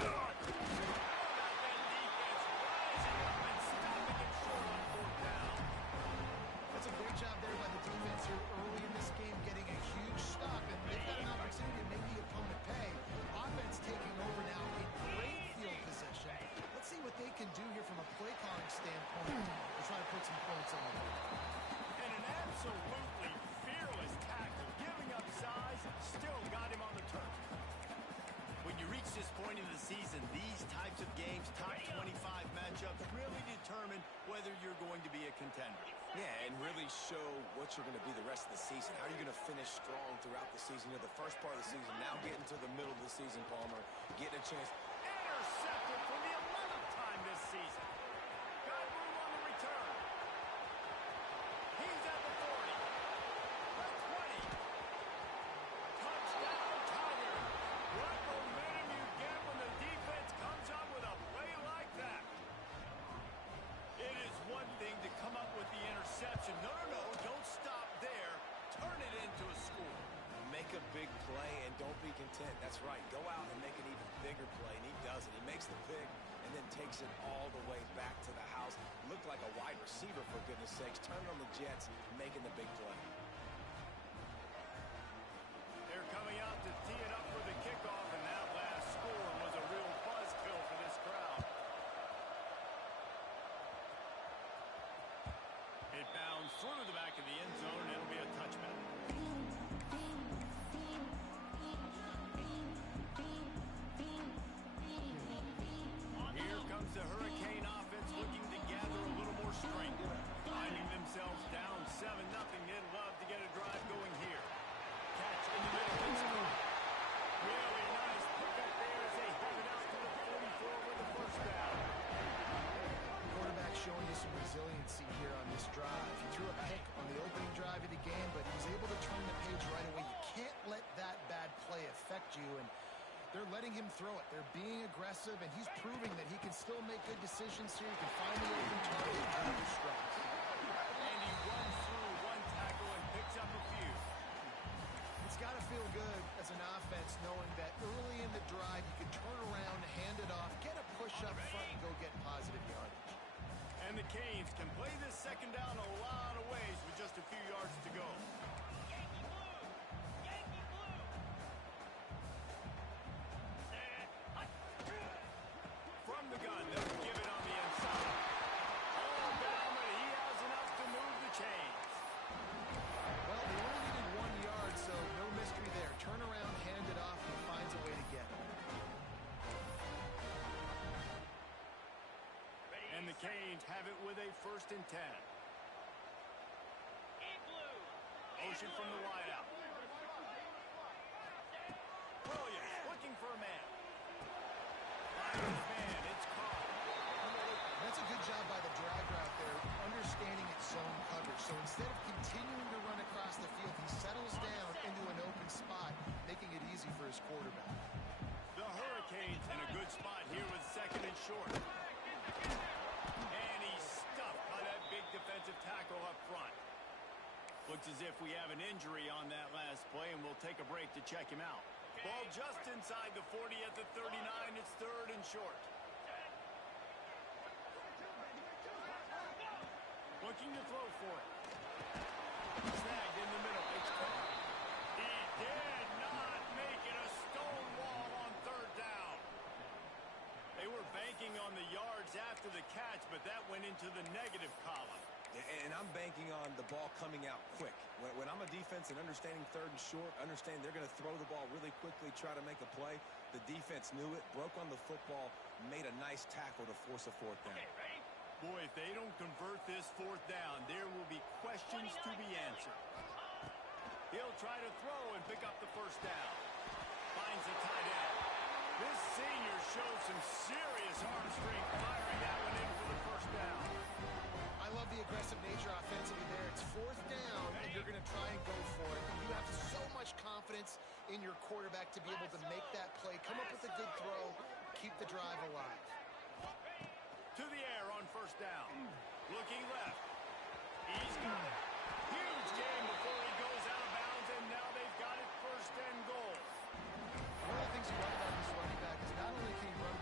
that defense rising up and stopping him short on fourth down. That's a great job there by the defense here early in this game, getting a huge stop, and they've got an opportunity to make the opponent pay. Offense taking over now in great field position. Let's see what they can do here from a play calling standpoint to try to put some points on the board. And an absolutely fearless tackle, giving up size, still got him on the turf. When you reach this point in the season, these types of games, top 25 matchups, really determine whether you're going to be a contender. Yeah, and really show what you're going to be the rest of the season. How are you going to finish strong throughout the season? You know, the first part of the season, now getting to the middle of the season, Palmer, getting a chance. Intercepted for the 11th time this season. Got room on the return. He's at the 40. The 20. Touchdown, Tiger. What momentum you get when the defense comes up with a play like that. It is one thing to come up with the interception. No, don't stop there. Turn it into a score. Make a big play and don't be content. That's right. Go out and make an even bigger play, and he does it. He makes the pick and then takes it all the way back to the house. Looked like a wide receiver, for goodness sakes. Turning on the Jets, making the big play. They're coming out to tee it up for the kickoff, and that last score was a real buzzkill for this crowd. It bounds through the back of the end zone, and it'll be a touchback. Here comes the Hurricane offense looking to gather a little more strength. Finding themselves down 7-0. They'd love to get a drive going here. Catch in the middle. It's caught. Really nice pickup there as they have it out to the 44 with the first down. Quarterback showing you some resiliency here on this drive. He threw a pick on the opening drive of the game, but he was able to turn the page right away. You can't let that bad play affect you, and they're letting him throw it. They're being aggressive, and he's proving that he can still make good decisions here. He can find the open target and take the strikes. And he runs through one tackle and picks up a few. It's got to feel good as an offense knowing that early in the drive you can turn around, hand it off, get a push up front, and go get positive yardage. And the Canes can play this second down a lot of ways with just a few yards to go. From the gun, they'll give it on the inside. Oh, down, but he has enough to move the chains. Well, they only needed 1 yard, so no mystery there. Turn around, hand it off, and he finds a way to get it. And the Canes have it with a 1st and 10. Motion from the wideout. Williams looking for a man. Lions man, it's caught. That's a good job by the drag route there, understanding its zone coverage. So instead of continuing to run across the field, he settles down into an open spot, making it easy for his quarterback. The Hurricanes in a good spot here with 2nd and short. And he's stuffed by that big defensive tackle up front. Looks as if we have an injury on that last play, and we'll take a break to check him out. Ball just inside the 40 at the 39. It's 3rd and short. Looking to throw for it. Snagged in the middle. It's caught. He did not make it a stone wall on 3rd down. They were banking on the yards after the catch, but that went into the negative column. And I'm banking on the ball coming out quick. When I'm a defense and understanding 3rd and short, understand they're going to throw the ball really quickly, try to make a play. The defense knew it, broke on the football, made a nice tackle to force a 4th down. Okay, ready? Boy, if they don't convert this 4th down, there will be questions to be answered. He'll try to throw and pick up the 1st down. Finds the tight end. This senior showed some serious arm strength firing that one in for the 1st down. I love the aggressive nature offensively there. It's 4th down, and you're going to try and go for it. And you have so much confidence in your quarterback to be able to make that play, come up with a good throw, keep the drive alive. To the air on 1st down. Looking left. He's got it. Huge game before he goes out of bounds, and now they've got it 1st and goal. One of the things you love about this running back is not only can he run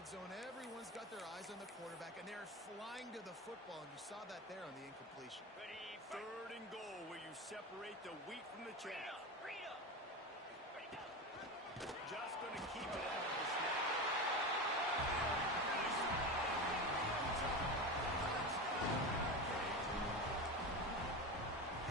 red zone. Everyone's got their eyes on the quarterback, and they're flying to the football, and you saw that there on the incompletion. Third and goal, where you separate the wheat from the chaff. Just going to keep it out of the snap.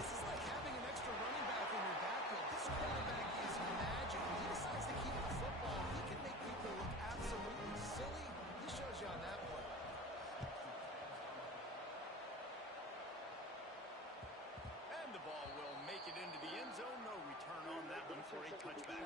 This is like having an extra running back in your backfield. This quarterback is magic. When he decides to keep the football, he can make people look absolutely silly. He shows you on that one. And the ball will make it into the end zone. No return on that one for a touchback.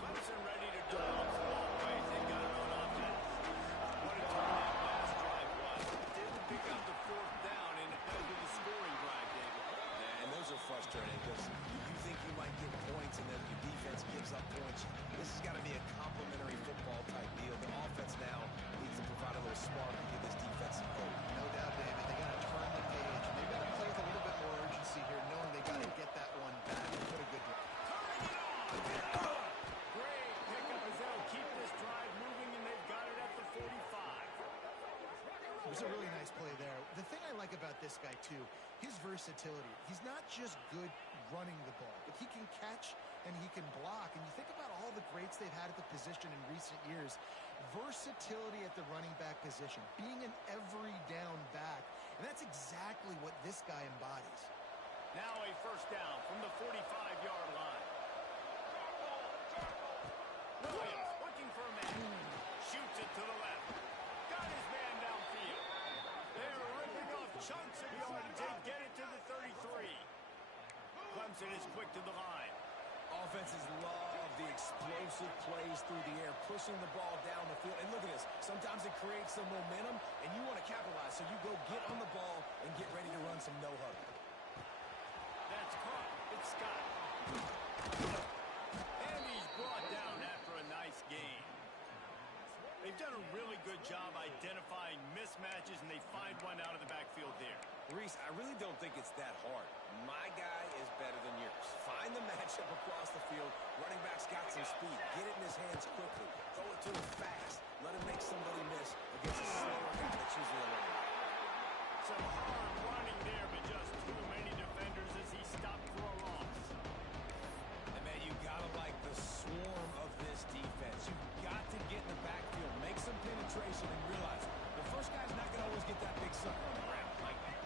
Clemson ready to dial up some ball plays. They've got it on offense. What a turn that last drive was. Didn't pick up the fourth down, and it led to the scoring drive, David. Yeah, and those are frustrating because you think you might get points and then your defense gives up points. This has got to be a complimentary football type deal. The offense now needs to provide a little spark and give this defense some hope. No doubt, David. They got to turn the page, and they've got to play with a little bit more urgency here, knowing they got to get that one back and put a good drive. Great pickup as they'll keep this drive moving, and they've got it at the 45. It was a really nice play there. The thing I like about this guy, too, his versatility. He's not just good running the ball, but he can catch and he can block. And you think about all the greats they've had at the position in recent years. Versatility at the running back position, being an every down back. And that's exactly what this guy embodies. Now a first down from the 45-yard line. Williams looking for a man. Shoots it to the left. Got his man downfield. They're ripping off chunks of yardage. They get it to the 33. Clemson is quick to the line. Offenses love the explosive plays through the air, pushing the ball down the field. And look at this. Sometimes it creates some momentum, and you want to capitalize. So you go get on the ball and get ready to run some no-huddle. That's caught. It's Scott. And he's brought down after a nice gain. They've done a really good job identifying mismatches, and they find one out of the backfield there. Reese, I really don't think it's that hard. My guy is better than yours. Find the matchup across the field. Running back's got some speed. Get it in his hands quickly. Throw it to him fast. Let him make somebody miss against a slower guy that's usually a running back. Some hard running there, but just too many defenders as he stopped for a loss. And, man, you got to like the swarm of this defense. You've got to get in the backfield, make some penetration, and realize the first guy's not going to always get that big sucker on the ground.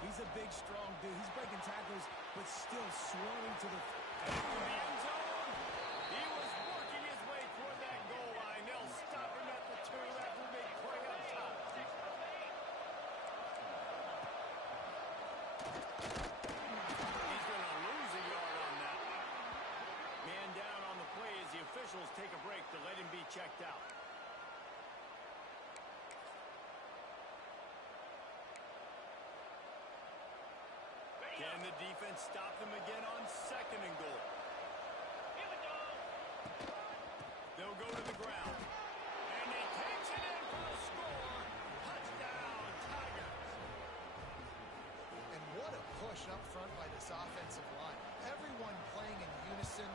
He's a big, strong dude. He's breaking tackles, but still swarming to the end zone. He was working his way toward that goal line. They'll stop him at the 2 after they play up top. He's going to lose a yard on that one. Man down on the play as the officials take a break to let him be checked out. Can the defense stop them again on second and goal? Here we go. They'll go to the ground. And he takes it in for a score. Touchdown, Tigers. And what a push up front by this offensive line. Everyone playing in unison,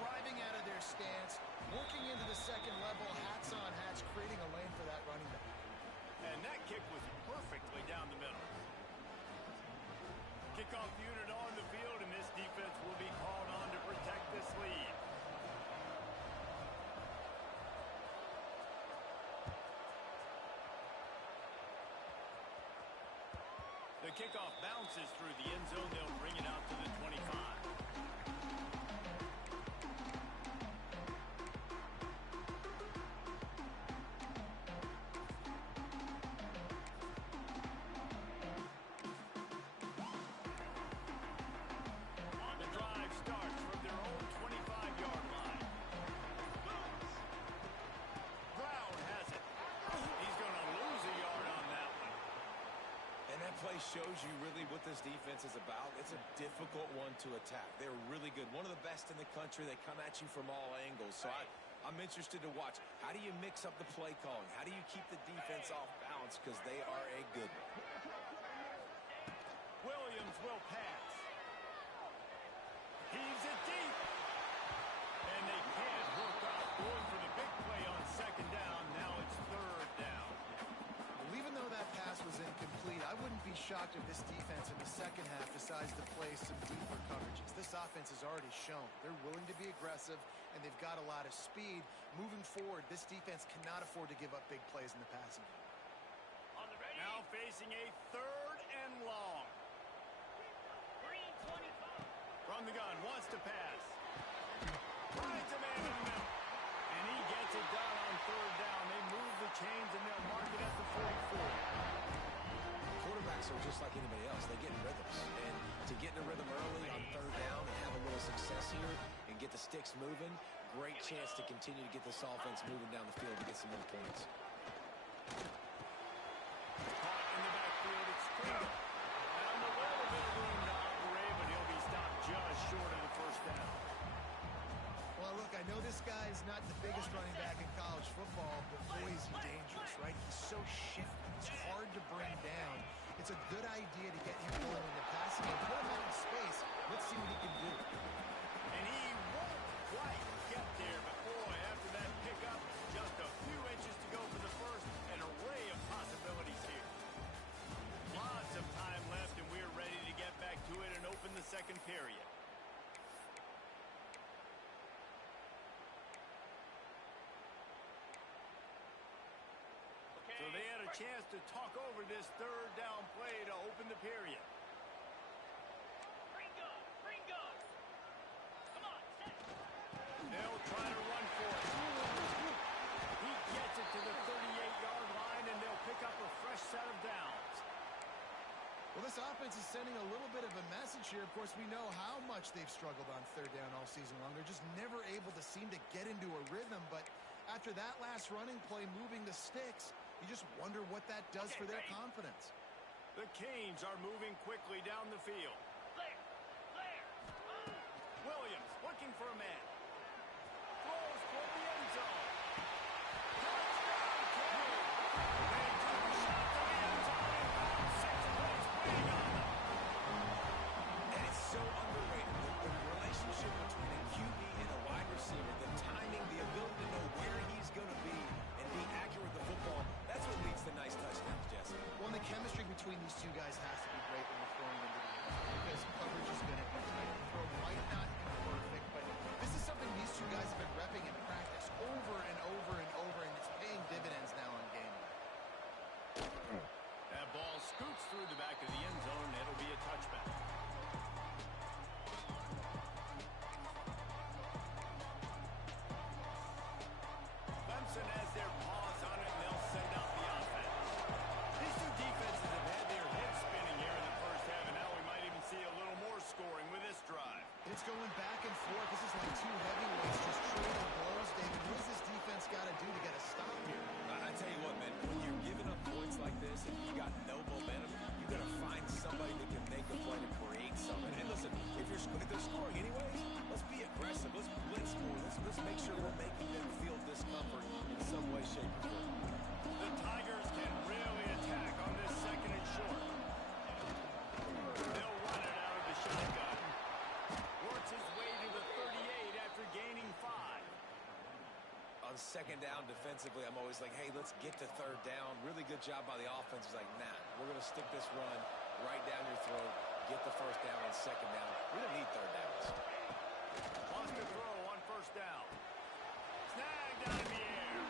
driving out of their stance, working into the second level, hats on hats, creating a lane for that running back. And that kick was perfectly down the middle. Kickoff unit on the field, and this defense will be called on to protect this lead. The kickoff bounces through the end zone. They'll bring it out to the 25. Shows you really what this defense is about. It's a difficult one to attack. They're really good. One of the best in the country. They come at you from all angles. So I'm interested to watch. How do you mix up the play calling? How do you keep the defense off balance? bounce because they are a good one. Williams will pass. Heaves it deep. And they can't hook up. Going for the big play on second down. Now it's third down. Well, even though that pass was incomplete, I wouldn't be shocked if this defense in the second half decides to play some deeper coverages. This offense has already shown they're willing to be aggressive, and they've got a lot of speed. Moving forward, this defense cannot afford to give up big plays in the passing game. Now facing a third and long. From the gun, wants to pass. Finds a man in the middle. And he gets it done on third down. They move the chains and they'll mark it at the 44. Quarterbacks are just like anybody else. They get in rhythms. And to get in a rhythm early on third down and have a little success here and get the sticks moving, great chance to continue to get this offense moving down the field to get some more points. Caught in the backfield, it's Springle. Found a little bit of room to operate, but he'll be stopped just short of the first down. Well, look, I know this guy is not the biggest running back in college football, but boy, is he dangerous, right? He's so shifty. It's hard to bring down. It's a good idea to get him going in the passing game. Put him out in space. Let's see what he can do. And he won't quite get there, but boy, after that pickup, just a few inches to go for the first. An array of possibilities here. Lots of time left, and we're ready to get back to it and open the second period. So they had a chance to talk over this third down play to open the period. Come on, they'll try to run for it. He gets it to the 38-yard line, and they'll pick up a fresh set of downs. Well, this offense is sending a little bit of a message here. Of course, we know how much they've struggled on third down all season long. They're just never able to seem to get into a rhythm. But after that last running play, moving the sticks, you just wonder what that does for their confidence. The Canes are moving quickly down the field. Williams looking for a man. Throws toward the end zone. Touchdown, Canes! They took a shot to the end zone and found 6 points waiting on them. And it's so underrated. The relationship between a QB and a wide receiver, the timing, the ability to know where he's going to be and be accurate with the football, that's what leads to nice touchdowns, Jesse. Well, and the chemistry between these two guys has to be great when they're throwing into the end zone because coverage is going to be tight. The throw might not be perfect, but this is something these two guys have been repping in practice over and over and over, and it's paying dividends now on game day. That ball scoots through the back of the end zone. It'll be a touchback. Clemson has their paws on it, and they'll send out the offense. These two defenses have had their heads spinning here in the first half, and now we might even see a little more scoring with this drive. It's going back and forth. This is like two heavyweights just trading blows, David. What has this defense got to do to get a stop here? I tell you what, man, when you're giving up points like this and you got no momentum, you got to find somebody that can make a play to create something. And listen, if they're scoring anyways, let's be aggressive. Let's blitz more. Let's make sure we're making them feel discomfort in some way, shape, or form. The Tigers can really attack on this second and short. They'll run it out of the shotgun. Works his way to the 38 after gaining 5. On second down defensively, I'm always like, hey, let's get to third down. Really good job by the offense. It's like, nah, we're going to stick this run right down your throat, get the first down on second down. We don't need third downs. Wants to throw on first down. Snagged out of the air.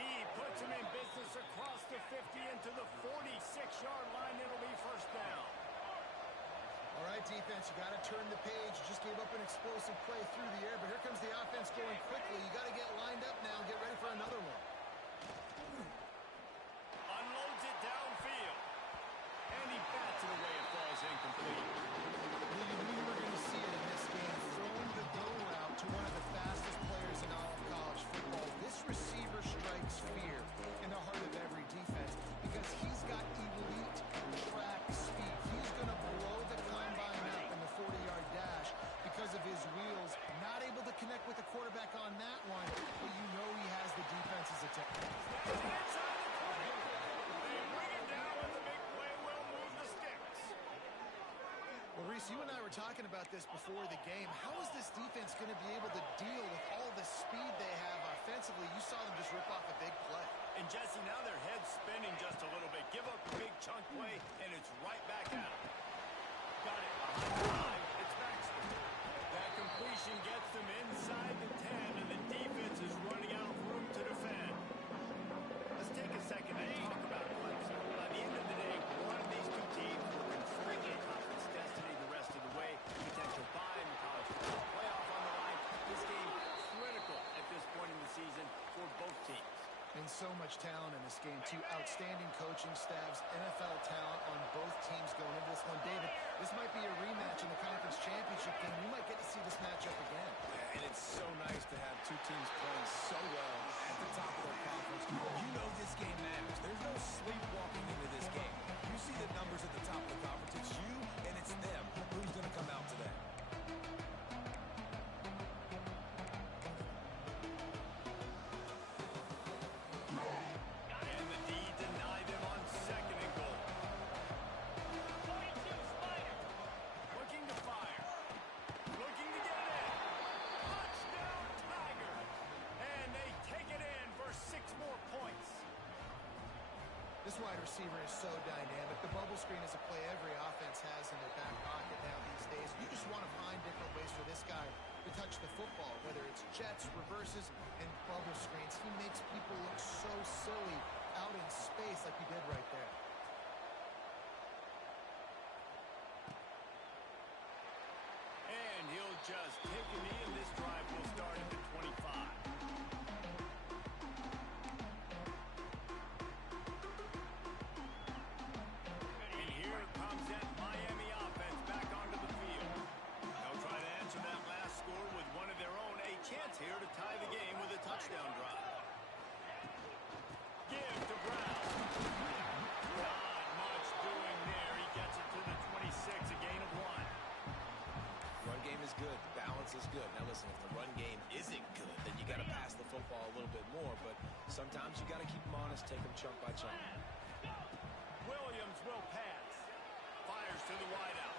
He puts him in business across the 50 into the 46-yard line. It'll be first down. All right, defense, you got to turn the page. You just gave up an explosive play through the air, but here comes the offense going quickly. You got to get lined up now and get ready for another one. Unloads it downfield. And he bats it away. It falls incomplete. You knew you were going to see it in this game. Throwing the go route to one of the fastest players in all of college football. This receiver strikes fear in the heart of every defense because he's got elite track speed. He's going to blow the combine up in the 40-yard dash because of his wheels. Not able to connect with the quarterback on that one, but you know he has the defense's attention. Inside the 20. They Well, Reese, you and I were talking about this before the game. How is this defense going to be able to deal with all the speed they have offensively? You saw them just rip off a big play. And Jesse, now their head's spinning just a little bit. Give up a big chunk play, and it's right back at them. Got it behind the line. It's Baxter. That completion gets them inside the 10, and the defense is running out of room to defend. Let's take a second and talk about Clemson. By the end of the day, one of these two teams will control their conference destiny the rest of the way. Potential bye in the college football playoff on the line. This game critical at this point in the season for both teams. And so much talent in this game, too. Outstanding coaching staffs, NFL talent on both teams going into this one. David, this might be a rematch in the conference championship game. We might get to see this matchup again. Yeah, and it's so nice to have two teams playing so well at the top of their conference. You know this game matters. There's no sleepwalking into this game. You see the numbers at the top of the conference. It's you and it's them. Who's going to come out today? This wide receiver is so dynamic. The bubble screen is a play every offense has in their back pocket now these days. You just want to find different ways for this guy to touch the football, whether it's jets, reverses, and bubble screens. He makes people look so silly out in space like he did right there. And he'll just take a knee, and this drive will start at the 25. Chance here to tie the game with a touchdown drive. Give to Brown. Not much doing there. He gets it to the 26, a gain of 1. Run game is good. Balance is good. Now listen, if the run game isn't good, then you got to pass the football a little bit more. But sometimes you got to keep them honest, take them chunk by chunk. Williams will pass. Fires to the wideout.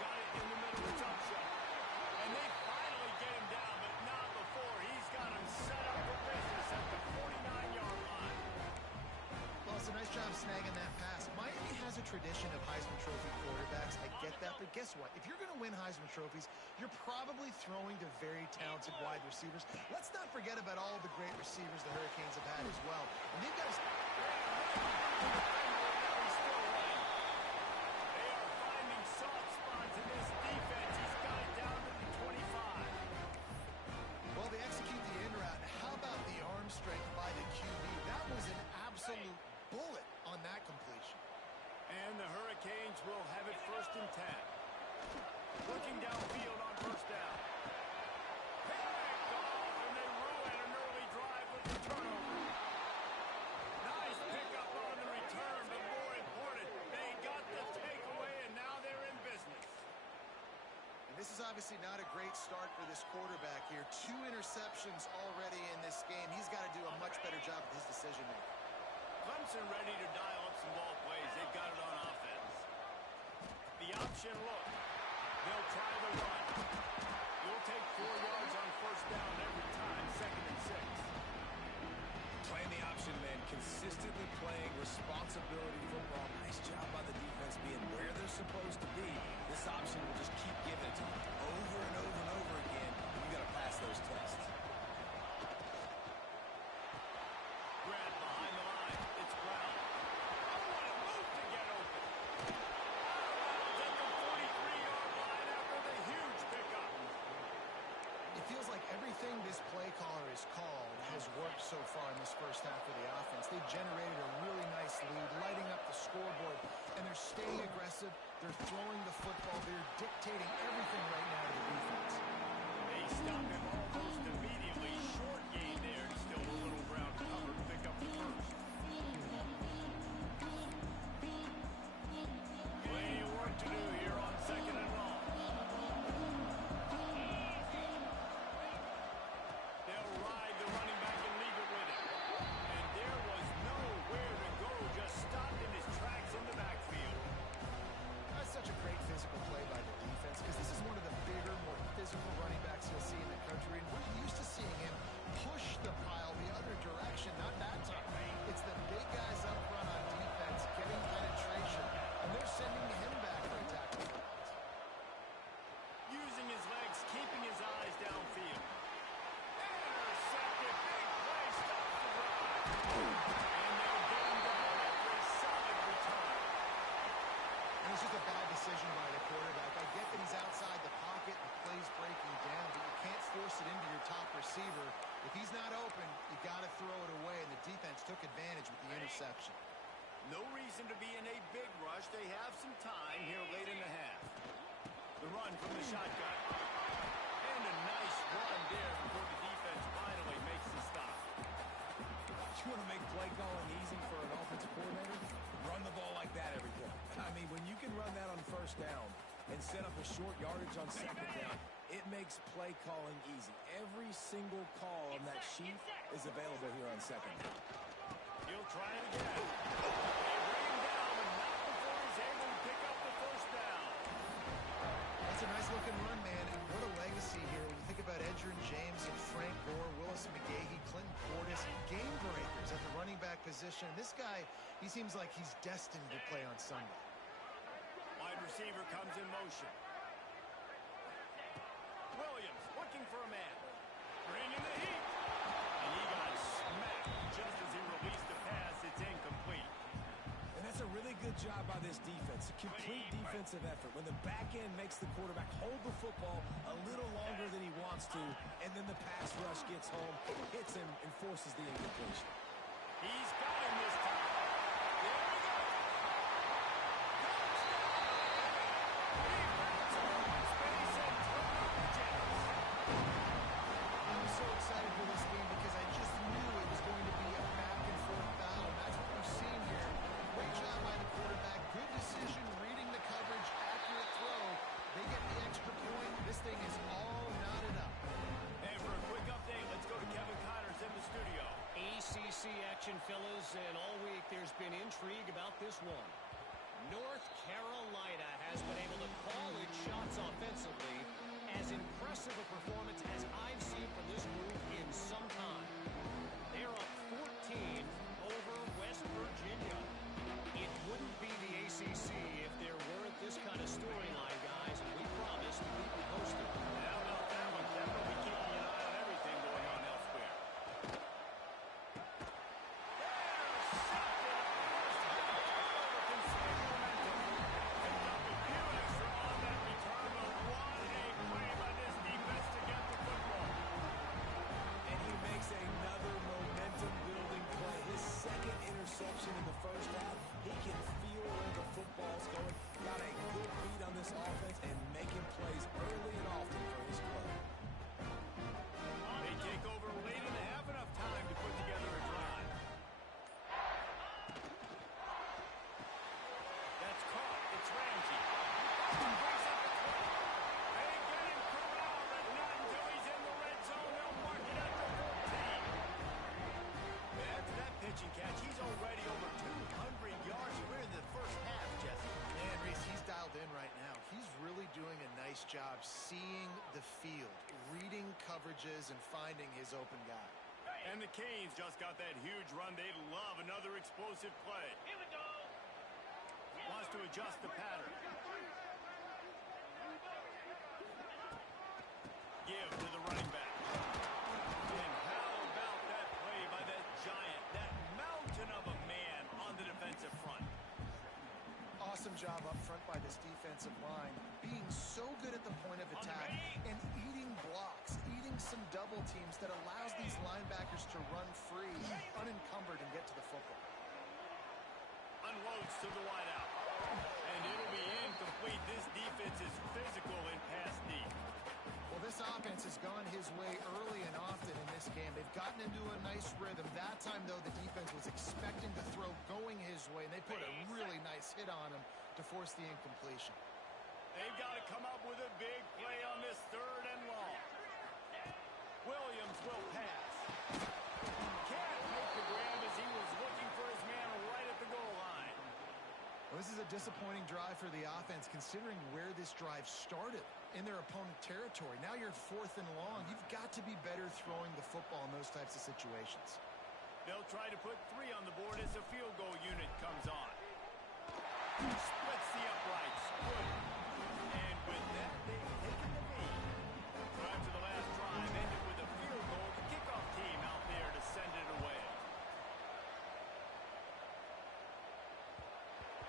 Got it in the middle of the jump shot. And they finally get him down, but not before. He's got him set up for business at the 49-yard line. Well, it's a nice job snagging that pass. Miami has a tradition of Heisman Trophy quarterbacks. I get that, but guess what? If you're going to win Heisman Trophies, you're probably throwing to very talented wide receivers. Let's not forget about all the great receivers the Hurricanes have had as well. And they've got They are finding soft spots in this defense. He's got it down to the 25. Well, they execute the in route. How about the arm strength by the QB? That was an absolute bullet on that completion. And the Hurricanes will have it 1st and 10. Looking downfield on 1st down. Picked off, and they ruin an early drive with the turnover. Nice pickup on the return, but more important, they got the takeaway, and now they're in business. And this is obviously not a great start for this quarterback here. 2 interceptions already in this game. He's got to do a much better job with his decision-making. Clemson ready to dial up some ball plays. They've got it on offense. The option look. They'll try the run. You'll take 4 yards on 1st down every time, 2nd and 6. Playing the option, man. Consistently playing responsibility football. Nice job by the defense being where they're supposed to be. This option will just keep giving it to you over and over and over again. You got to pass those tests. Grab behind the line. It's Brown. Oh, what a move to get open. At the 43-yard line after the huge pickup. It feels like everything this play caller has called has worked so far in this first half of the offense. They've generated a really nice lead, lighting up the scoreboard, and they're staying aggressive. They're throwing the football. They're dictating everything right now to the defense. They stop him almost immediately. Short gain there. Still a little ground cover to pick up the 1st. Plenty of work to do here on 2nd and long. They'll ride the running back and leave it with him. And there was nowhere to go. Just stopped in his tracks in the backfield. That's such a great physical play by the a bad decision by the quarterback. I get that he's outside the pocket and the play's breaking down, but you can't force it into your top receiver. If he's not open, you got to throw it away, and the defense took advantage with the interception. No reason to be in a big rush. They have some time here late in the half. The run from the shotgun. And a nice run there before the defense finally makes the stop. You want to make play calling easy for an offensive coordinator? Run the ball like that every play. I mean, when you can run that on first down and set up a short yardage on second down, it makes play calling easy. Every single call on that sheet is available here on second down. He'll try it again. They bring him down, but not before he's able to pick up the first down. That's a nice-looking run, man, and what a legacy here. When you think about Edgerrin James and Frank Gore, Willis McGahee, Clinton Portis, game breakers at the running back position. This guy, he seems like he's destined to play on Sunday. Wide receiver comes in motion. Williams looking for a man. Bringing the heat. And he got smacked just as he released the pass. It's incomplete. And that's a really good job by this defense. A complete defensive effort. When the back end makes the quarterback hold the football a little longer than he wants to, and then the pass rush gets home, hits him, and forces the incompletion. He's got him this time. There we go. I'm so excited for this game because I just knew it was going to be a back-and-forth battle. That's what we've seen here. Great job by the quarterback. Good decision, reading the coverage, accurate throw. They get the extra point. This thing is all knotted up. And for a quick update, let's go to Kevin Connors in the studio. ACC action, fellas, and all week there's been intrigue about this one. North Carolina has been able to call its shots offensively. As impressive a performance as I've seen from this group in some time. They're up 14 over West Virginia. It wouldn't be the ACC if there weren't this kind of storyline, guys, and we promise to keep you posted. How about that one, Kevin? We'll be keeping an eye on everything going on elsewhere. And he makes another momentum-building play. His second interception in the first half. He can feel where the football's going. Got a good beat on this offense and making plays early and often for his club. They take over late in the half, enough time to put together a drive. That's caught. It's Ramsey. Brings up the 20. They get him corralled, but not until he's in the red zone. They'll mark it at the 14. After that pitching catch, he's already over 200 yards. We're in the first half, Jesse. Man, Reese, he's dialed in right now. He's really doing a nice job seeing the field, reading coverages, and finding his open guy. And the Canes just got that huge run. They'd love another explosive play. Here we go. Wants to adjust the pattern. Give to the running back. And how about that play by that giant, that mountain of a man on the defensive front? Awesome job up front by this defensive line, being so good at the point of attack and eating blocks, eating some double teams that allows these linebackers to run free, unencumbered, and get to the football. Unloads to the wideout. And it'll be incomplete. This defense is physical and pass deep. Well, this offense has gone his way early and often in this game. They've gotten into a nice rhythm. That time, though, the defense was expecting the throw going his way, and they put a really nice hit on him to force the incompletion. They've got to come up with a big play on this 3rd and long. Williams will pass. Can't make the grab as he was looking for his man right at the goal line. Well, this is a disappointing drive for the offense, considering where this drive started in their opponent territory. Now you're 4th and long. You've got to be better throwing the football in those types of situations. They'll try to put 3 on the board as the field goal unit comes on. Splits the uprights. Good. And with that, they've taken the lead. Drive to the last drive ended with a field goal. The kickoff team out there to send it away.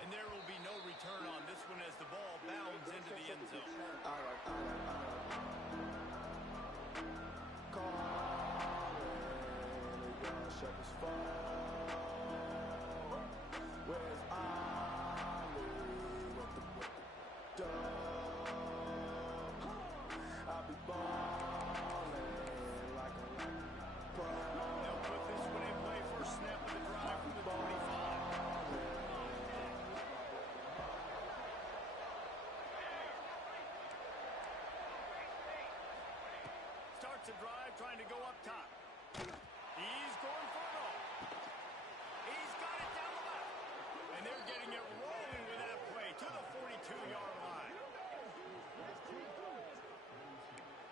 And there will be no return. return on this one as the ball bounds into the end zone. Shepherds fall. Where's Ollie with the dog? I'll be balling like a pro. They'll put this one in play for a snap of the drive from the 25. Starts a drive trying to go up top. He's going for it all. He's got it down the left. And they're getting it rolling with that play to the 42-yard line.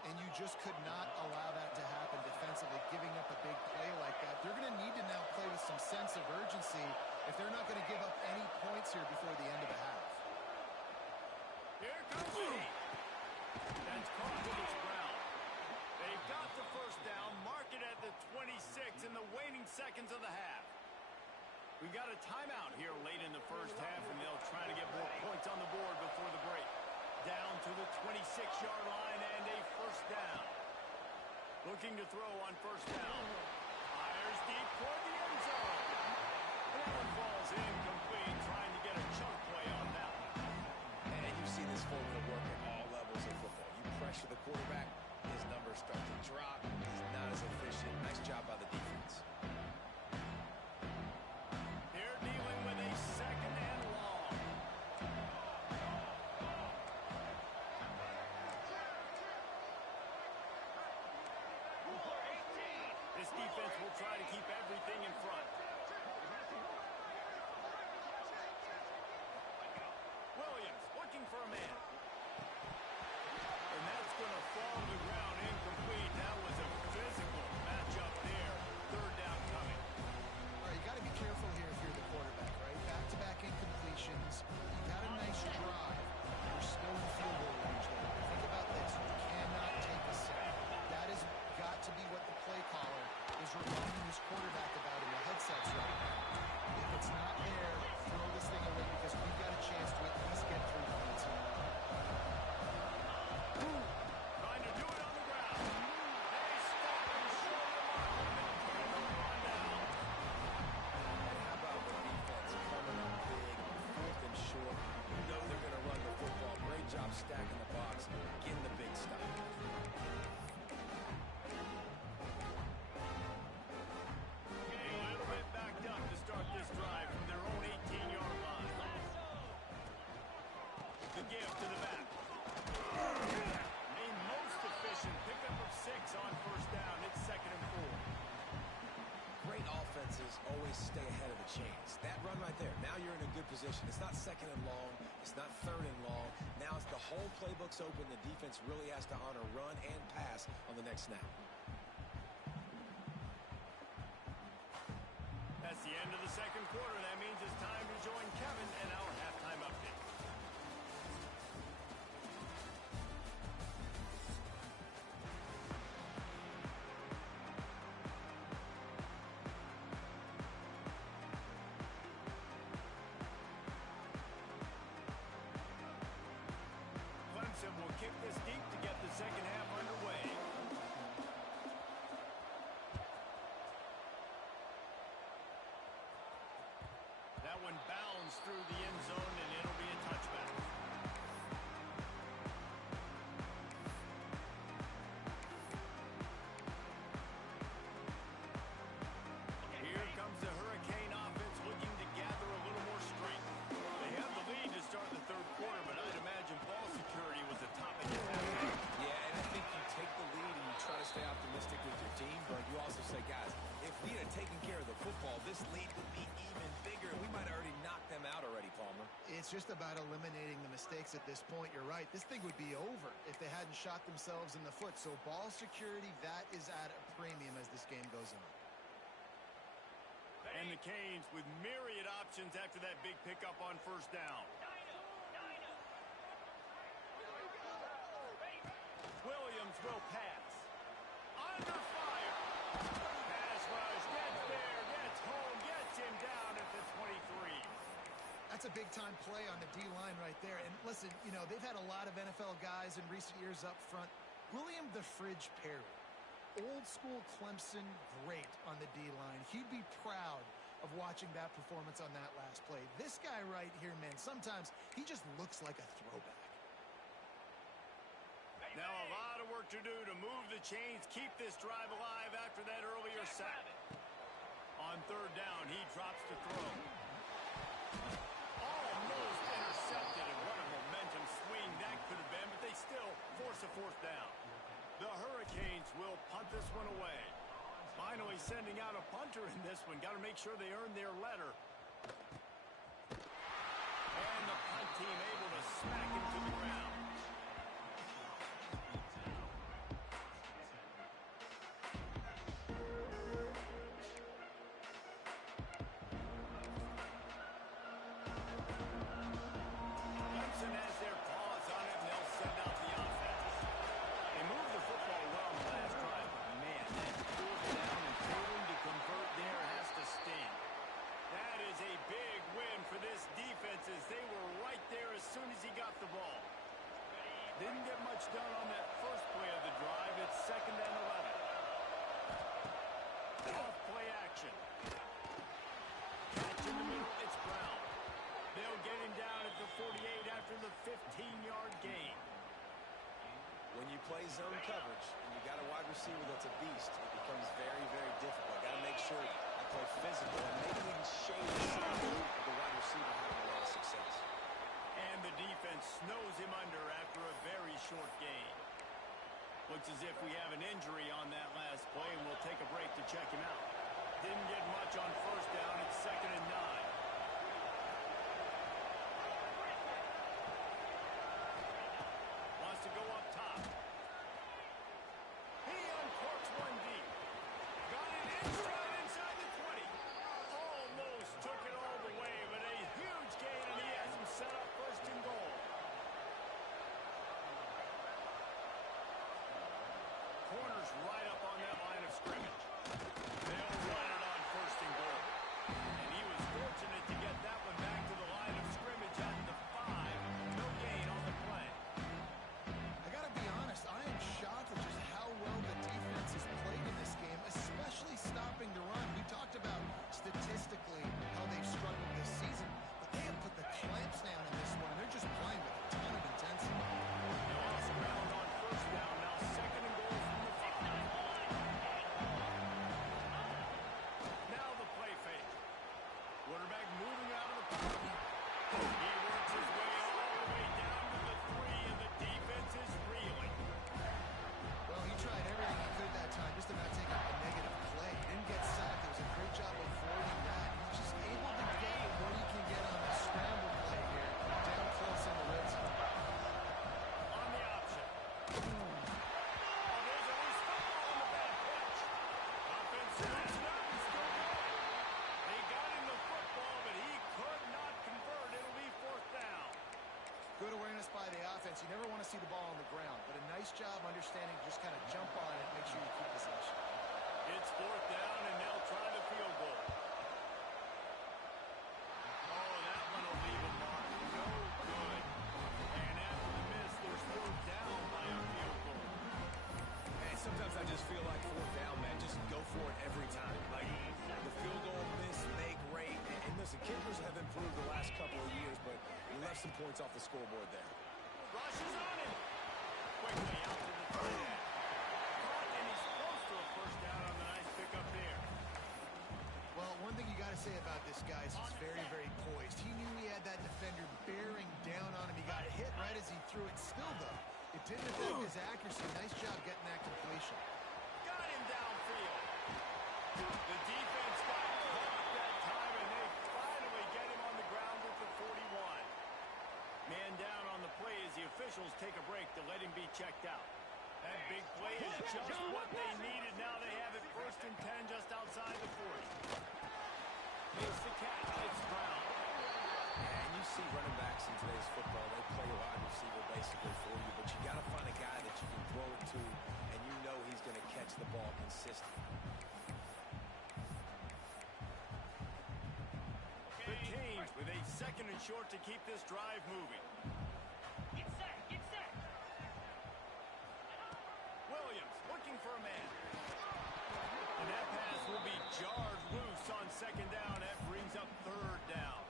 And you just could not allow that to happen defensively, giving up a big play like that. They're going to need to now play with some sense of urgency if they're not going to give up any points here before the end of the half. Here comes he. That's caught with his Brown. They've got the first down, mark it at the 26 in the waning seconds of the half. We got a timeout here late in the first half, and they'll try to get more points on the board before the break. Down to the 26-yard line and a first down. Looking to throw on first down. Fires deep toward the end zone. That one falls incomplete, trying to get a chunk play on that one. And you see this formula work at all levels of football. You pressure the quarterback, his numbers start to drop. He's not as efficient. Nice job by the defense. They're dealing with a second and long. This defense will try to keep everything in front. Williams looking for a man. And that's going to fall to the ground incomplete. That was a physical matchup there. Third down coming. All right, you got to be careful here if you're the quarterback, right? Back-to-back incompletions. You got a nice drive. You're still in field goal range there. Think about this. You cannot take a sack. That has got to be what the play caller is reminding his quarterback about in the headsets right now. If it's not there, throw this thing away because we've got a chance to at least get 3 points here. Trying to do it on the ground. They stop him short of the mark. They'll try to run down. And how about the defense coming up big, fourth and short? You know they're going to run the football. Great job stacking the box, getting the big stop. A little bit backed up to start this drive from their own 18-yard line. The give to the back. A most efficient pickup of 6 on first down. It's 2nd and 4. Great offenses always stay ahead of the chains. That run right there, now you're in a good position. It's not 2nd and long. It's not 3rd and long. Now it's the whole playbook's open. The defense really has to honor run and pass on the next snap. That's the end of the second quarter. That means it's time to join Kevin and our halftime update. Clemson will kick this deep to get the second half underway. That one bounds through the end zone, and it'll be a touchback. Here comes the Hurricane offense looking to gather a little more strength. They have the lead to start the third quarter, but I'd imagine ball security was a topic at halftime. Yeah, and I think you take the lead and you try to stay optimistic with your team, but you also say, guys, if we had taken care of the football, this lead would be even bigger. We might have already knocked them out already, Palmer. It's just about eliminating the mistakes at this point. You're right. This thing would be over if they hadn't shot themselves in the foot. So ball security, that is at a premium as this game goes on. And the Canes with myriad options after that big pickup on first down. Williams will pass. Under fire. Pass rush. Gets there. Gets home. Gets him down at the 23. I That's a big-time play on the D-line right there. And listen, you know, they've had a lot of NFL guys in recent years up front. William the Fridge Perry, old-school Clemson great on the D-line. He'd be proud of watching that performance on that last play. This guy right here, man, sometimes he just looks like a throwback. Now a lot of work to do to move the chains, keep this drive alive after that earlier sack. On third down, he drops to throw. Almost intercepted, and what a momentum swing that could have been, but they still force a fourth down. The Hurricanes will punt this one away. Finally sending out a punter in this one. Got to make sure they earn their letter. And the punt team able to smack him to the ground. Clemson has their paws on it, and they'll send out the offense. They moved the football well in the last drive, but man, that fourth down and failing to convert there has to sting. That is a big win for this defense as they were right there as soon as he got the ball. Didn't get much done on that first play of the drive. It's 2nd and 11. Off play action. Catch in the middle, it's Brown. They'll get him down at the 48 after the 15-yard gain. When you play zone coverage and you got a wide receiver that's a beast, it becomes very, very difficult. Got to make sure I play physical and maybe even shade some of the wide receiver having a lot of success. And the defense snows him under after a very short gain. Looks as if we have an injury on that last play, and we'll take a break to check him out. Didn't get much on first down. It's 2nd and 9. Wants to go up top. He uncorks one deep. Got it inside the 20. Almost took it all the way, but a huge gain, and he has him set up 1st and goal. Corner's right up on that line of scrimmage. They'll run it on 1st and goal. And he was fortunate to get that one back to the line of scrimmage at the 5. No gain on the play. I got to be honest, I am shocked at just how well the defense has played in this game, especially stopping the run. We talked about statistically how they've struggled this season, but they have put the clamps down in this one, and they're just playing with a ton of intensity. They lost ground on first down. Now 2nd and goal from the 5. Now the play fake. Quarterback moving out of the pocket. He works his way all the way down to the 3, and the defense is reeling. Well, he tried everything he could that time, just about taking a negative play. He didn't get sacked. It was a great job avoiding that. He's just able to get what he can get on the scramble play here, down close in the red zone. On the option. Oh, there's a loose football on the bad pitch. Offense snaps it up and still going. They got him the football, but he could not convert. It'll be 4th down. Good awareness by the offense. You never want to see the ball on the ground, but a nice job understanding just kind of jump on it and make sure you keep possession. It's 4th down, and they'll try the field goal. Oh, that one will leave a mark. No good. And after the miss, they're still down by a field goal. Hey, sometimes I just feel like 4th down, man. Just go for it every time. Like the field goal miss, make great. And listen, kickers have improved the last couple of years, but we left some points off the scoreboard there. Rushes on him. Quickly out to the tight end. Caught, and he's close to a first down on the nice pickup there. Well, one thing you got to say about this guy is he's very, very poised. He knew he had that defender bearing down on him. He got hit right as he threw it. Still, though, it didn't affect his accuracy. Nice job getting that completion. Got him downfield. The defense got caught that time, and they finally get him on the ground at the 41. Man down on the play as the officials take a break to let him be checked out. That big play is just what they needed. Now they have it 1st and 10 just outside the 40. Makes the catch. It's Brown. And you see running backs in today's football, they play wide receiver basically for you, but you got to find a guy that you can throw it to, and you know he's going to catch the ball consistently. The Canes with a 2nd and short to keep this drive moving. Get set, get set. Williams looking for a man. And that pass will be jarred loose on second down. That brings up third down.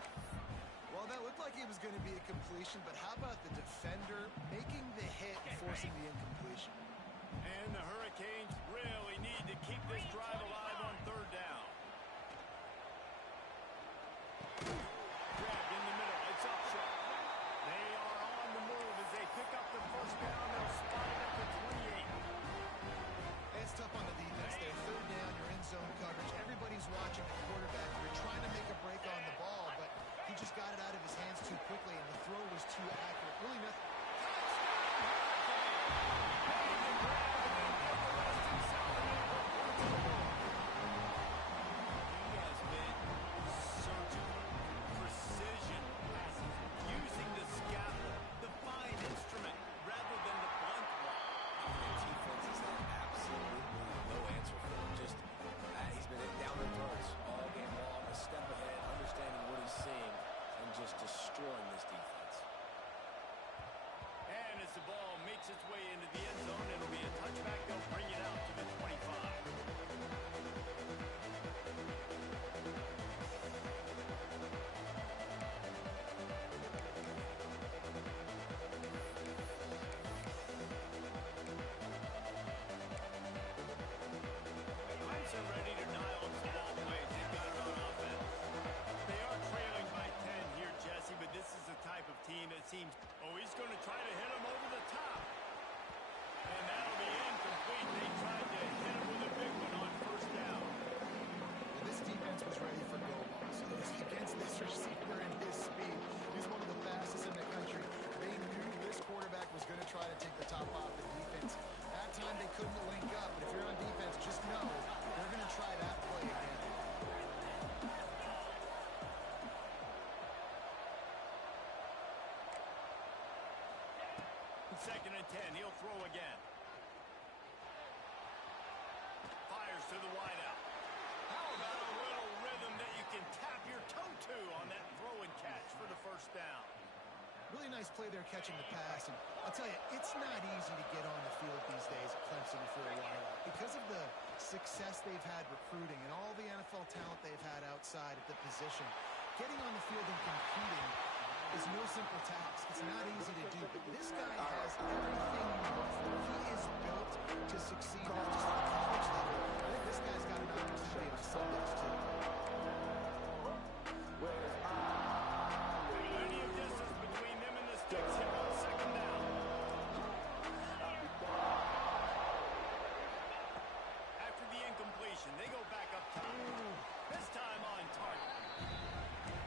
Well, that looked like it was going to be a completion, but how about the defender making the hit, forcing the incompletion? And the Hurricanes really need to keep this drive alive on third down. Grabbed in the middle. It's up short. They are on the move as they pick up the first down. They'll spot it at the 28. It's tough on the defense there. Third down, you're in zone coverage. Everybody's watching the quarterback. You're trying to make a break on the ball, but he just got it out of his hands too quickly, and the throw was too accurate. Really nothing. Destroying this defense. And as the ball makes its way into the end zone, it'll be a touchback. They'll bring it out to the 25. Clemson ready to dial up some ball plays. They've got it on offense. They are trailing by 10 here, Jesse, but this is the type of team that seems, he's going to try to hit him over the top. And that'll be incomplete. They tried to hit him with a big one on first down. Well, this defense was ready for go balls. Against this receiver and his speed, he's one of the fastest in the country. They knew this quarterback was going to try to take the top off the defense. That time they couldn't link up, but if you're on defense, just know they're going to try that play again. Second and 10. He'll throw again. Fires to the wideout. How about a little rhythm that you can tap your toe to on that throw and catch for the first down? Really nice play there catching the pass. And I'll tell you, it's not easy to get on the field these days at Clemson if you're a wideout. Because of the success they've had recruiting and all the NFL talent they've had outside at the position, getting on the field and competing is no simple task. It's not easy to do, but this guy has everything you want for him. He is built to succeed, not just at the college level. I think this guy's got an opportunity on Sundays, too. Plenty of distance between them and the sticks here on second down. After the incompletion, they go back up top. This time on target.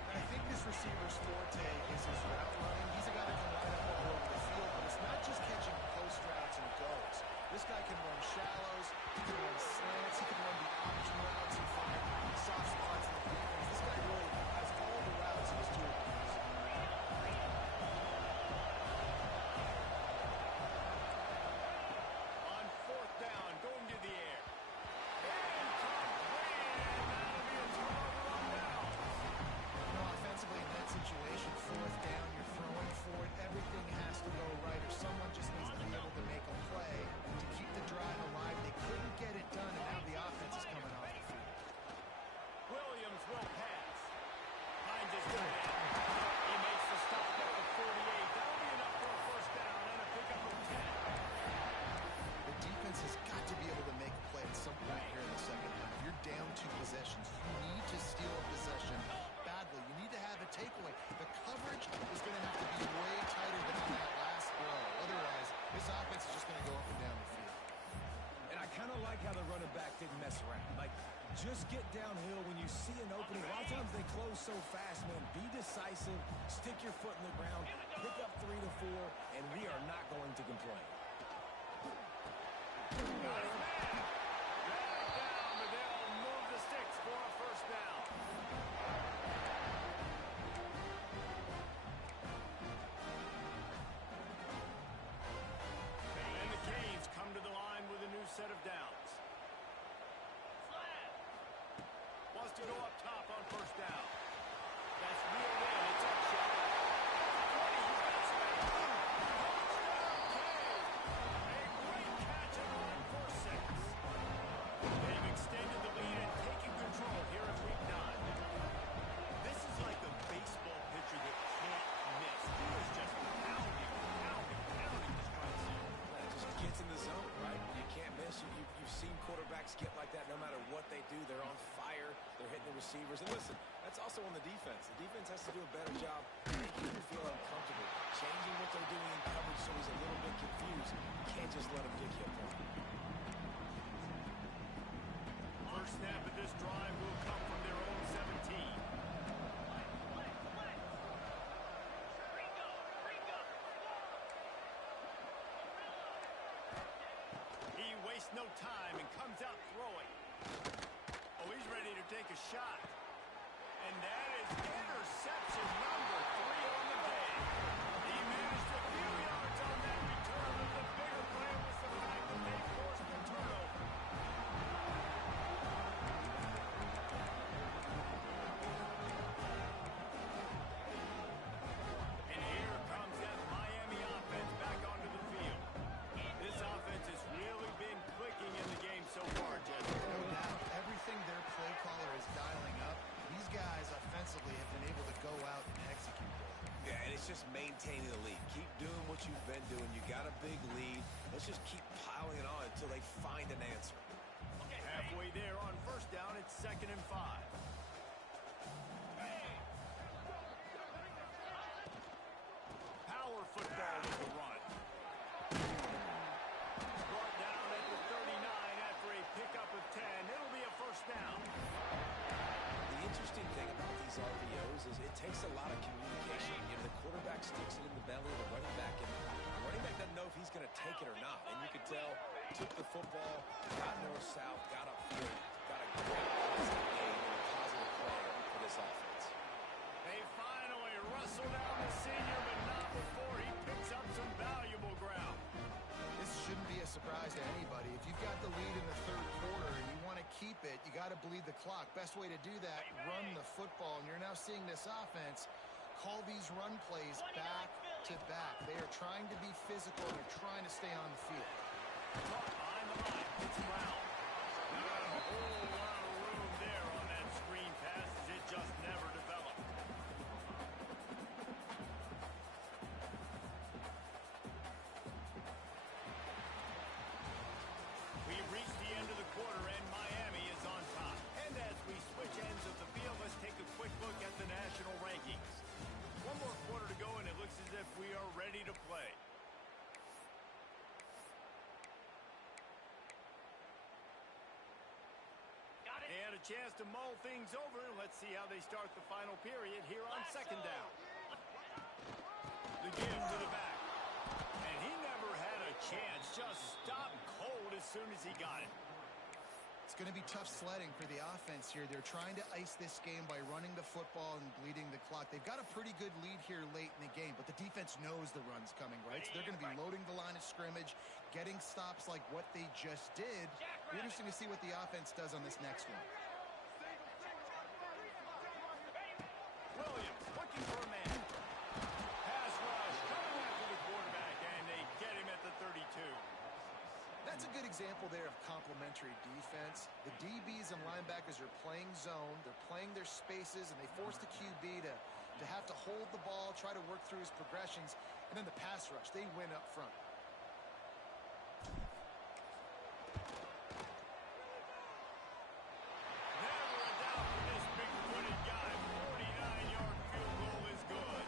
I think this receiver's forte is his route running. He's a guy that can line up all over the field, but it's not just catching post routes and goes. This guy can run shallows, he can run slants, he can run the option routes and find soft spots in the defense. This guy really has all the routes in his toolbox. On fourth down, going to the air. Incomplete, and that'll be a turnover on downs. Offensively in that situation, fourth down, you're throwing for it. Everything has to go right, or someone just needs to be able to make a play to keep the drive alive. They couldn't get it done, and now the offense is coming off the field. Williams will pass. Finds his tight end. He makes the stop at the 48. That'll be enough for a first down and a pickup of 10. The defense has got to be able to make a play at some point here in the second half. You're down 2 possessions. You need to steal a possession badly. You need to have a takeaway. The coverage is going to have to be way tighter than on that last throw. Otherwise, this offense is just going to go up and down the field. And I kind of like how the running back didn't mess around. Like, just get downhill when you see an opening. A lot of times they close so fast, man. Be decisive, stick your foot in the ground, pick up 3 to 4, and we are not going to complain. Got his man. Dragged down, but they'll move the sticks for a first down. And the Canes come to the line with a new set of downs. Wants to go up top on first down. That's reeled in. It's up short. receivers. And listen, that's also on the defense. The defense has to do a better job making him feel uncomfortable, changing what they're doing in coverage so he's a little bit confused. You can't just let him pick you apart. First snap of this drive will come from their own 17. He wastes no time and comes out throwing. Oh, he's ready to take a shot. And that is interception number 3 on the day. He managed a few yards on that return, but the bigger play was the fact that they forced the turnover. And here comes that Miami offense back onto the field. This offense has really been clicking in the game so far, Jesse. No doubt. Everything their play caller is dialing up, these guys offensively have been able to go out and execute. Yeah, and it's just maintaining the lead. Keep doing what you've been doing. You got a big lead. Let's just keep piling it on until they find an answer. Halfway there on first down, it's 2nd and 5. Power football with the run. Brought down at the 39 after a pickup of 10. It'll be a first down. The interesting thing about these RPOs is it takes a lot of communication. You know, the quarterback sticks it in the belly of the running back, and the running back doesn't know if he's going to take it or not. And you could tell, took the football, got north-south, got upfield, got a great positive game and a positive play for this offense. They finally wrestle down the senior, but not before he picks up some valuable ground. This shouldn't be a surprise to anybody. If you've got the lead in the third quarter and you want to keep it, you got to bleed the clock. Best way to do that, run the football. And you're now seeing this offense call these run plays back to back. They are trying to be physical. They're trying to stay on the field. Caught behind the line. It's Brown. Not a whole lot of room there on that screen pass as it just never developed. We've reached the end of the quarter and Miami is on top. And as we switch ends of the field, let's take a quick look at the national rankings. One more quarter to go and it looks as if we are ready to play. They had a chance to mull things over. Let's see how they start the final period here on 2nd down. The give to the back. And he never had a chance. Just stopped cold as soon as he got it. It's going to be tough sledding for the offense here. They're trying to ice this game by running the football and bleeding the clock. They've got a pretty good lead here late in the game, but the defense knows the run's coming, right? So they're going to be loading the line of scrimmage, getting stops like what they just did. It'll be interesting to see what the offense does on this next one. Williams looking for a man. Pass rush coming after the quarterback, and they get him at the 32. That's a good example there of complementary defense. The DBs and linebackers are playing zone. They're playing their spaces, and they force the QB to have to hold the ball, try to work through his progressions, and then the pass rush. They win up front. Never a doubt for this big-footed guy. 49-yard field goal is good.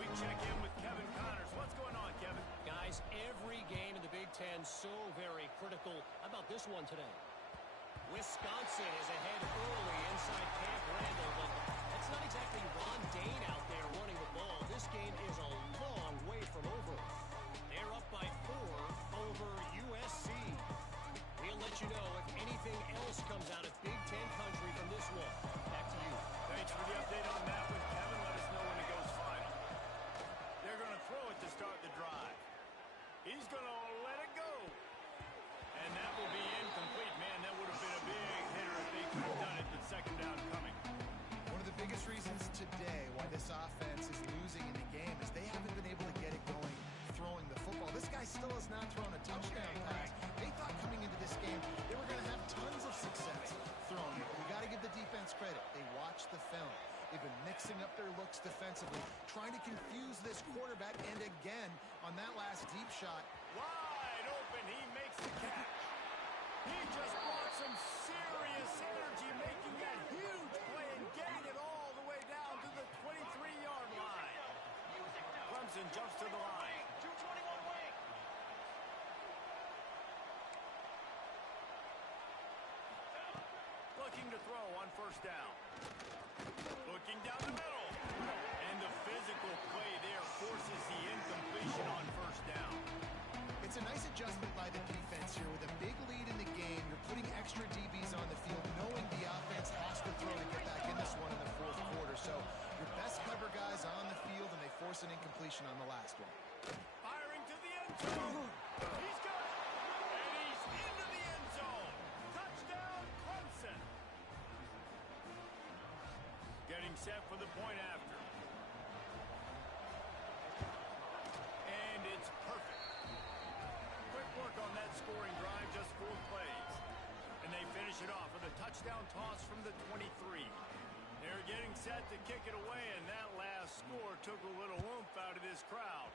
We check in with Kevin Connors. What's going on, Kevin? Guys, every game in the Big Ten so very critical. How about this one today? Wisconsin is ahead early inside Camp Randall, but that's not exactly Ron Dane out there running the ball. This game is a long way from over. They're up by 4 over USC. We'll let you know if anything else comes out of Big Ten country from this one. Back to you. Thanks for the update on that one, Kevin. Let us know when it goes final. They're going to throw it to start the drive. He's going to let it go. And that will be incomplete. Man, that would have been a big hitter if they could have done it, but 2nd down coming. One of the biggest reasons today why this offense is losing in the game is they haven't been able to get it going throwing the football. This guy still has not thrown a touchdown pass. They thought coming into this game they were going to have tons of success throwing it. You got to give the defense credit. They watched the film. They've been mixing up their looks defensively, trying to confuse this quarterback, and again, on that last deep shot. Wide open, he makes the catch. He just brought some serious energy, making that huge play jumps to the line. 221 wing. Looking to throw on first down. Looking down the middle. And the physical play there forces the incompletion on first down. It's a nice adjustment by the defense here. With a big lead in the game, you're putting extra DBs on the field, knowing the offense has to throw to get back in this one in the fourth quarter. So your best cover guys on the field, and they force an incompletion on the last one. Firing to the end zone. He's got it. And he's into the end zone. Touchdown, Clemson. Getting set for the point after. And it's perfect. Quick work on that scoring drive, just 4 plays. And they finish it off with a touchdown toss from the 23. They're getting set to kick it away, and that last score took a little oomph out of this crowd.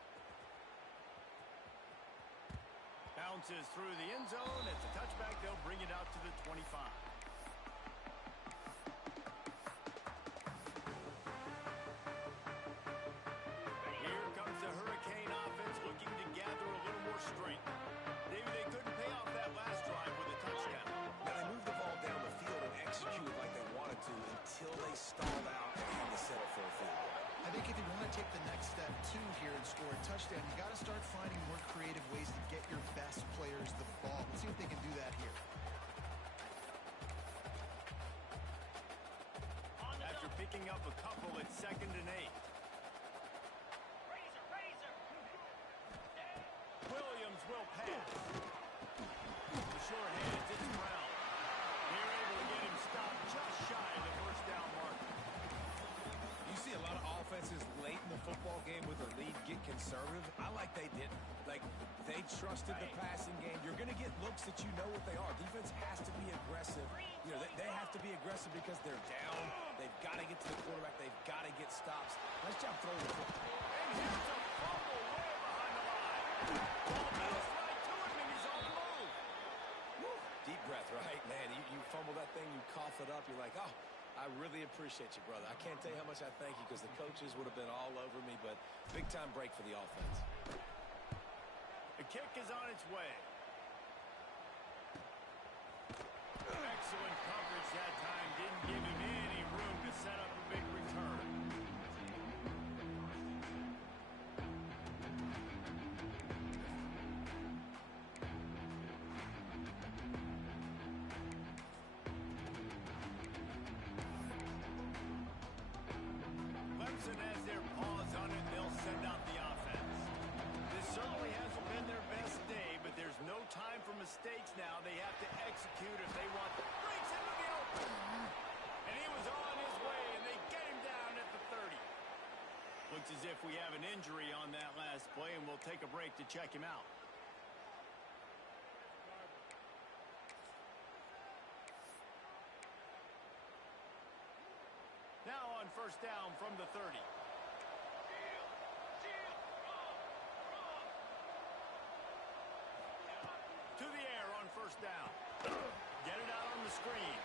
Bounces through the end zone. It's a touchback. They'll bring it out to the 25. Here comes the Hurricane offense looking to gather a little more strength. Maybe they couldn't pay off that last drive with a touchdown. Now they moved the ball down the field and executed like they wanted to until they stalled out and had to settle for a field goal. I think if you want to take the next step, too, here and score a touchdown, you got to start finding more creative ways to get your best players the ball. Let's see if they can do that here. After picking up a couple, it's 2nd and 8. Williams will pass. The short hands, it's Brown. They're able to get him stopped just shy of the first down mark. You see a lot of offenses late in the football game with a lead get conservative. I like they didn't. Like, they trusted the passing game. You're going to get looks that you know what they are. Defense has to be aggressive. You know, they have to be aggressive because they're down. They've got to get to the quarterback. They've got to get stops. Nice job throwing the football. And here's a fumble way behind the line. Ball bounced right to him, and he's on the move. Woo. Deep breath, right? Man, you fumble that thing, you cough it up. You're like, oh, I really appreciate you, brother. I can't tell you how much I thank you because the coaches would have been all over me, but big-time break for the offense. The kick is on its way. Excellent coverage that time. Didn't give him any room to set up a big return. Clemson has their paws on it. They'll send out the offense. This certainly hasn't been their best day, but there's no time for mistakes now. They have to execute if they want. Breaks into the open. And he was on his way, and they get him down at the 30. Looks as if we have an injury on that last play, and we'll take a break to check him out. Now on first down from the 30. To the air on first down. Get it out on the screen.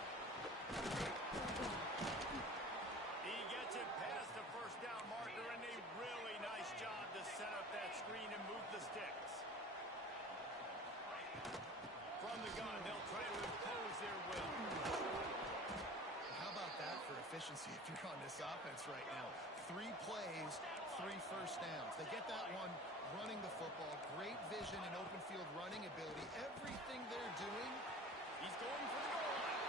He gets it past the first down marker, and a really nice job to set up that screen and move the sticks. From the gun, they'll try to impose their will. How about that for efficiency if you're on this offense right now? 3 plays, 3 first downs. They get that one running the football. Great vision and open field running ability. Everything they're doing. He's going for the goal line.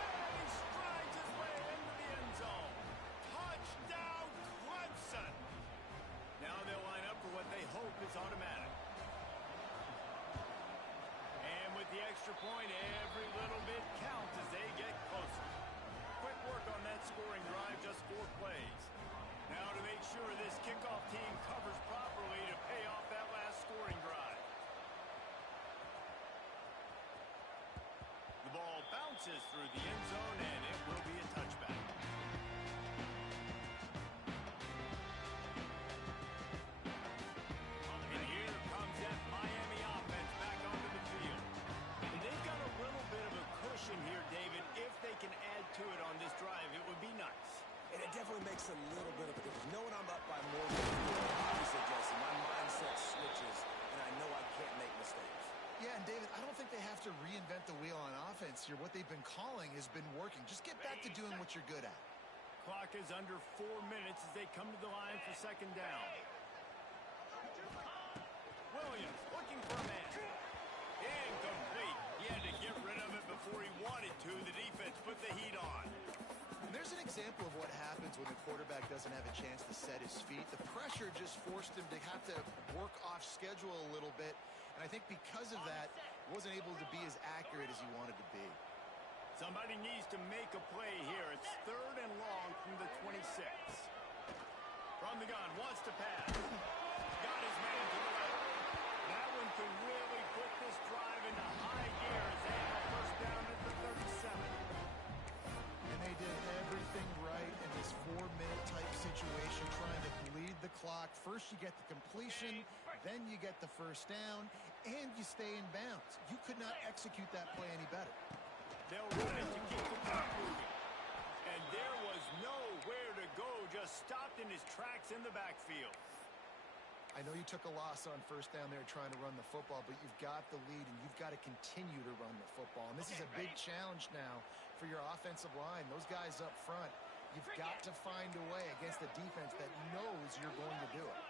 And he strides his way into the end zone. Touchdown, Clemson. Now they'll line up for what they hope is automatic. And with the extra point, every little bit counts as they get closer. Quick work on that scoring drive, just 4 plays. Now to make sure this kickoff team covers properly to pay off that last scoring drive. The ball bounces through the end zone, and it will be a touchback. And here comes that Miami offense back onto the field. And they've got a little bit of a cushion here, David. If they can add to it on this drive, it would be nice. And it definitely makes a little bit of a difference. Knowing I'm up by more than obviously, Jesse, my mindset switches, and I know I can't make mistakes. Yeah, and David, I don't think they have to reinvent the wheel on offense here. What they've been calling has been working. Just get back to doing what you're good at. Clock is under 4 minutes as they come to the line for second down. Williams looking for a man. Incomplete. He had to get rid of it before he wanted to. The defense put the heat on. And there's an example of what happens when the quarterback doesn't have a chance to set his feet. The pressure just forced him to have to work off schedule a little bit. And I think because of that, wasn't able to be as accurate as he wanted to be. Somebody needs to make a play here. It's 3rd and long from the 26. From the gun, wants to pass. Got his man to the left. That one can really put this drive into high gear as they have a first down at the 37. And they did everything right in this 4-minute type situation, trying to bleed the clock. First you get the completion, then you get the first down, and you stay in bounds. You could not execute that play any better. They'll run it to keep the clock moving. And there was nowhere to go, just stopped in his tracks in the backfield. I know you took a loss on first down there trying to run the football, but you've got the lead, and you've got to continue to run the football. And this is a big challenge now for your offensive line. Those guys up front, you've got to find a way against a defense that knows you're going to do it.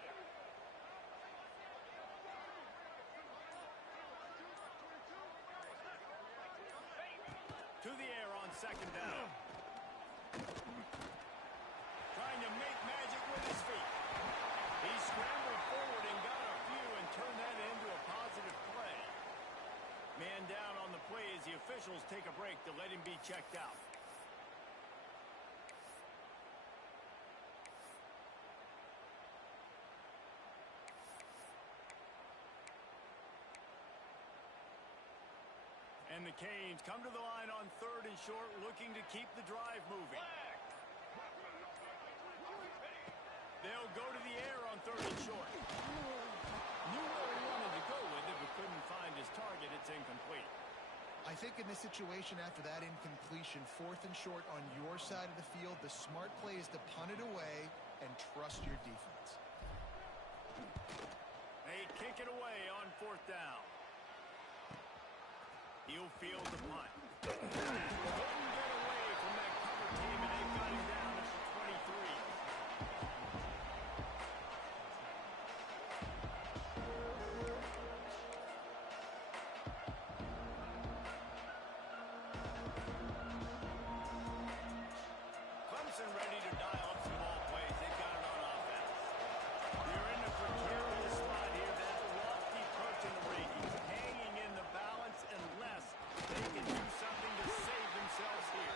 To the air on second down. Trying to make magic with his feet. He scrambled forward and got a few and turned that into a positive play. Man down on the play as the officials take a break to let him be checked out. And the Canes come to the line on 3rd and short, looking to keep the drive moving. They'll go to the air on 3rd and short. Knew where he wanted to go with it, but couldn't find his target. It's incomplete. I think in this situation, after that incompletion, 4th and short on your side of the field, the smart play is to punt it away and trust your defense. They kick it away on 4th down. He'll field the punt. Couldn't get away from that cover team, and they've got him down at the 23. Clemson ready to dial up some ball plays. They've got it on offense. They're in a precarious spot here. That lofty perch in the rankings, hanging in the balance unless they can do something to save themselves here.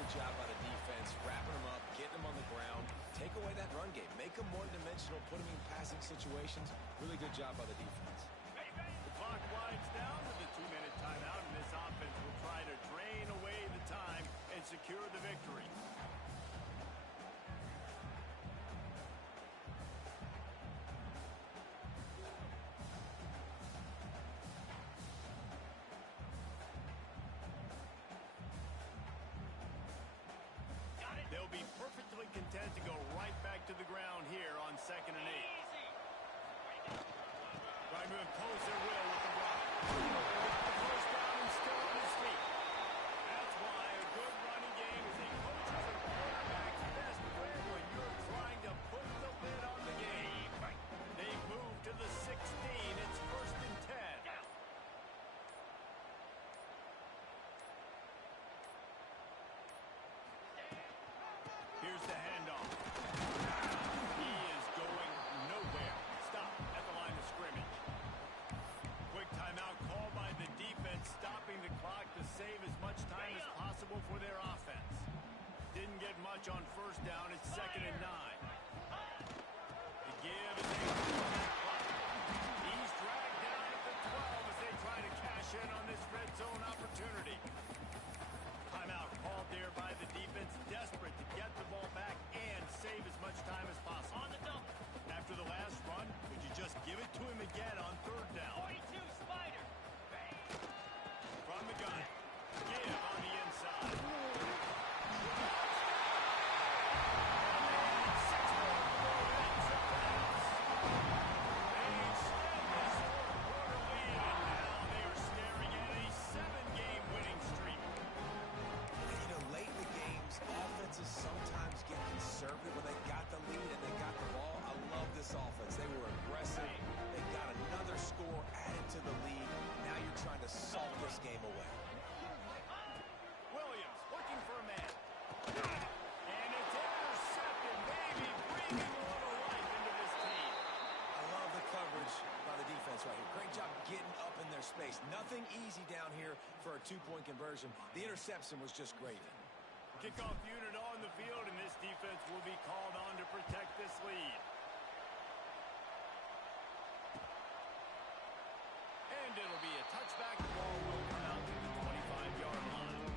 good job by the defense, wrapping them up, getting them on the ground, take away that run game, make them one-dimensional, put them in passing situations. Really good job by the defense. The clock winds down with a 2-minute timeout, and this offense will try to drain away the time and secure the victory. They'll be perfectly content to go right back to the ground here on 2nd and 8. Trying to impose their will with the run. The first down and still on his feet. That's why a good running game is a coach's and quarterback's best friend when you're trying to put the lid on the game. They move to the 16. It's 1st and 10. Here's the handoff. He is going nowhere. Stop at the line of scrimmage. Quick timeout called by the defense, stopping the clock to save as much time as possible for their offense. Didn't get much on 1st down. It's 2nd and 9. The give is a clock. He's dragged down at the 12 as they try to cash in on this red zone opportunity. Timeout called there by the defense, desperate to get the ball back and save as much time as possible. On the dump. After the last run, would you just give it to him again on 3rd down? 42 Spider. From the gun. Give on the inside. Sometimes get conservative when they got the lead and they got the ball. I love this offense. They were aggressive. They got another score added to the lead. Now you're trying to salt this game away. Williams looking for a man. And it's intercepted, maybe breathing a little life into this team. I love the coverage by the defense right here. Great job getting up in their space. Nothing easy down here for a 2-point conversion. The interception was just great. Kickoff unit on the field, and this defense will be called on to protect this lead. And it'll be a touchback. The ball will come out to the 25-yard line.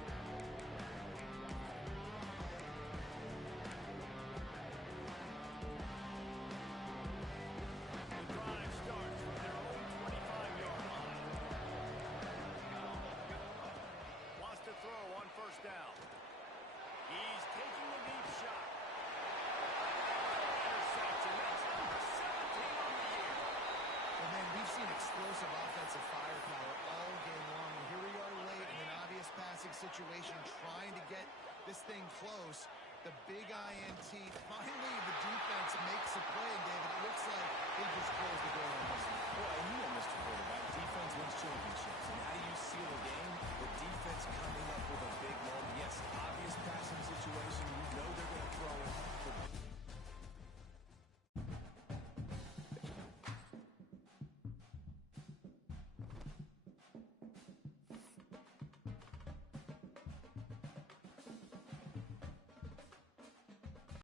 The drive starts from their own 25-yard line. Wants to throw on 1st down. He's taking the deep shot. Interception. That's number 17 on the year. And then we've seen explosive offensive firepower all game long. And here we are late in an obvious passing situation, trying to get this thing close. The big INT. Finally, the defense makes a play, and David, it looks like they just closed the door on this one. Well, and you know, Mr. Quarterback, defense wins championships. And how do you seal a game? The defense coming up with a big moment. Yes, obvious pass